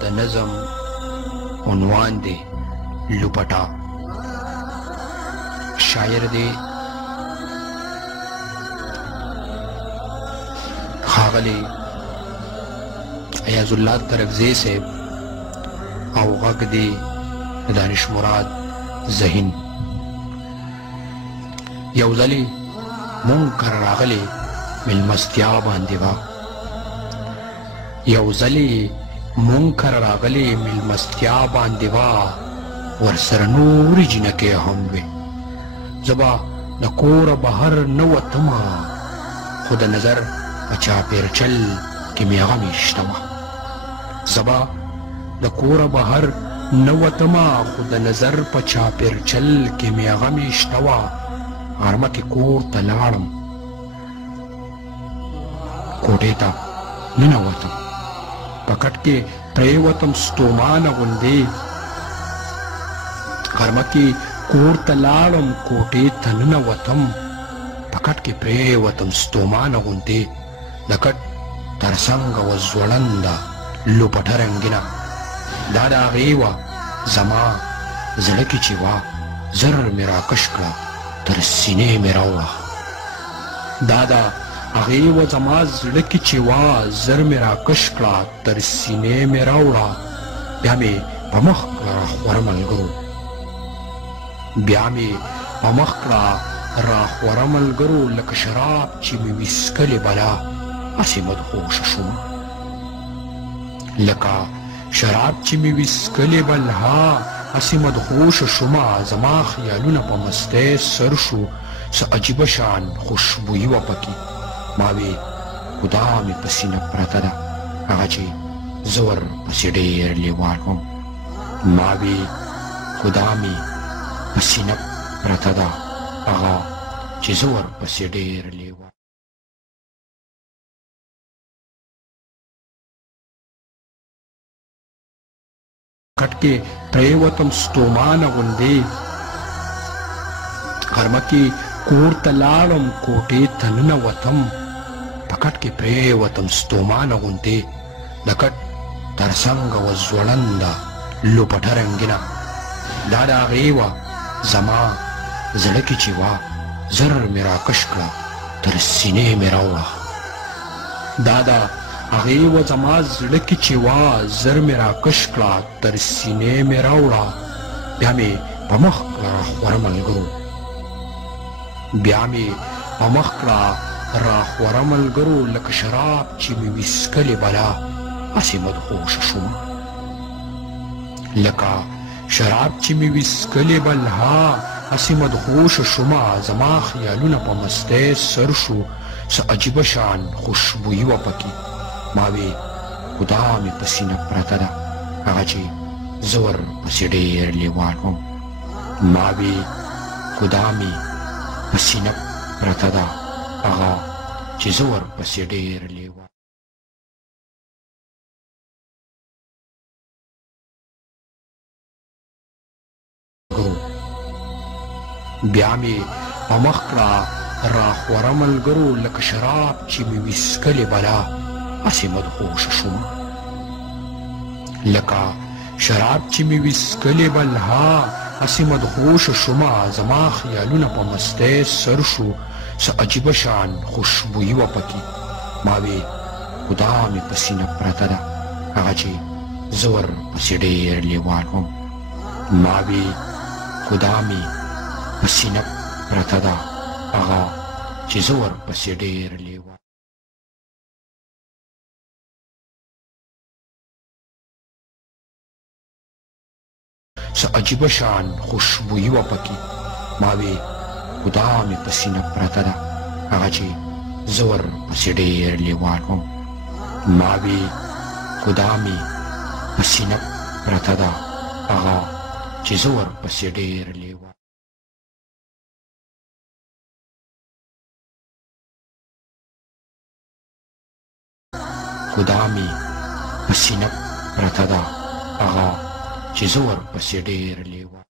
د نظم عنوان دی لوپټا. شاعر دی ښاغلی ایاز الله ترکزی صاحب او غږ دی دانش مراد ذهین. یو ځلې مونږ کره راغلې مېلمستیا باندې وه، یو ځلې مونږ کره راغلې مېلمستیا باندې وه، ورسره نورې جینکې هم وې. زه به د کوره بهر نه وتمه، خو د نظر په چاپېرچل کې مې هغه میشته وه. زه به د کوره بهر نه وتمه، خو د نظر په چاپېرچل کې مې هغه میشته وه. غرمه کې کور ته لاړم، کوټې ته ننوتم، په کټ کې پرېوتم ستومانه غوندې. غرمه کې کور ته لاړم، کوټې ته ننوتم، په کټ کې پرېوتم ستومانه غوندې. د کټ تر څنګه وه ځوړنده لوپټه رنګینه، دا د هغې وه زما زړه کې چې وه، زر مې راکش کړه تر سینې مې راوړه. دا د هغې وه زما زړه کې چې وه، زر مې راکش کړه تر سینې مې راوړه. بیا مې په مخ کړه راخوره ملګرو، بیا مې په مخ کړه راخوره ملګرو، لکه شراب چې مې ویسکلې بلا هسې مدهوشه شومه. لکه شراب چې مې ویسکلې بلا هسې مدهوشه شومه. زما خیالونه په مستۍ سر شو، څه عجیبه شان خوشبویي وه پکې. ما وې خدا مې په سینه پرته ده، هغه چې زه ورپسې ډېر لیوال وم. ما وې خدا مې په سینه پرته ده، هغه چې زه ورپسې ډېر لیوال. کټ کې پرېوتم ستومانه غوندې. غرمه کې کور ته لاړم، کوټې ته ننوتم، په کټ کې پرېوتم ستومانه غوندې. د کټ تر څنګه وه ځوړنده لوپټه رنګینه، دا د هغې وه زما زړه کې چې وه، زر مې راکش کړه تر سینې مې راوړه. دا د هغې وه زما زړه کې چې وه، زر مې راکش کړه تر سینې مې راوړه. بیا مې په مخ کړه راخوره ملګرو، بیا مې په مخ کړه راخوره ملګرو، لکه شراب چې مې ویسکلې بلا هسې مدهوشه شومه. لکه شراب چې مې ویسکلې بلا هسې مدهوشه شومه. زما خیالونه په مستۍ سر شو، څه عجیبه شان خوشبویي وه پکې. ما وې خدا مې په سینه پرته ده، هغه چې زه ورپسې ډېر لیوال وم. ما وې خدا مې په سینه پرته ده، هغه چې زه ورپسې ډېر لیوال. بیا مې په مخ کړه راخوره ملګرو، لکه شراب چې مې ویسکلې بلا هسې مدهوشه شومه. لکه شراب چې مې ویسکلې بلا هسې مدهوشه شومه. زما خیالونه په مستۍ سر شو، څه عجیبه شان خوشبویي وه پکې. ما وې خدا مې په سینه پرته ده، هغه چې زه ورپسې ډېر لیوال وم. ما وې خدا مې په سینه پرته ده، هغه چې زه ورپسې ډېر لیوال. څه عجیبه شان خوشبویي وه پکې. ما وې خدا مې په سینه پرته ده، هغه چې زه ورپسې ډېر لیوال وم. ما وې خدا مې په سینه پرته ده، هغه چې زه ورپسې ډېر لیوال. خدا مې په سینه پرته ده، هغه چې زه ورپسې ډېر لیوال.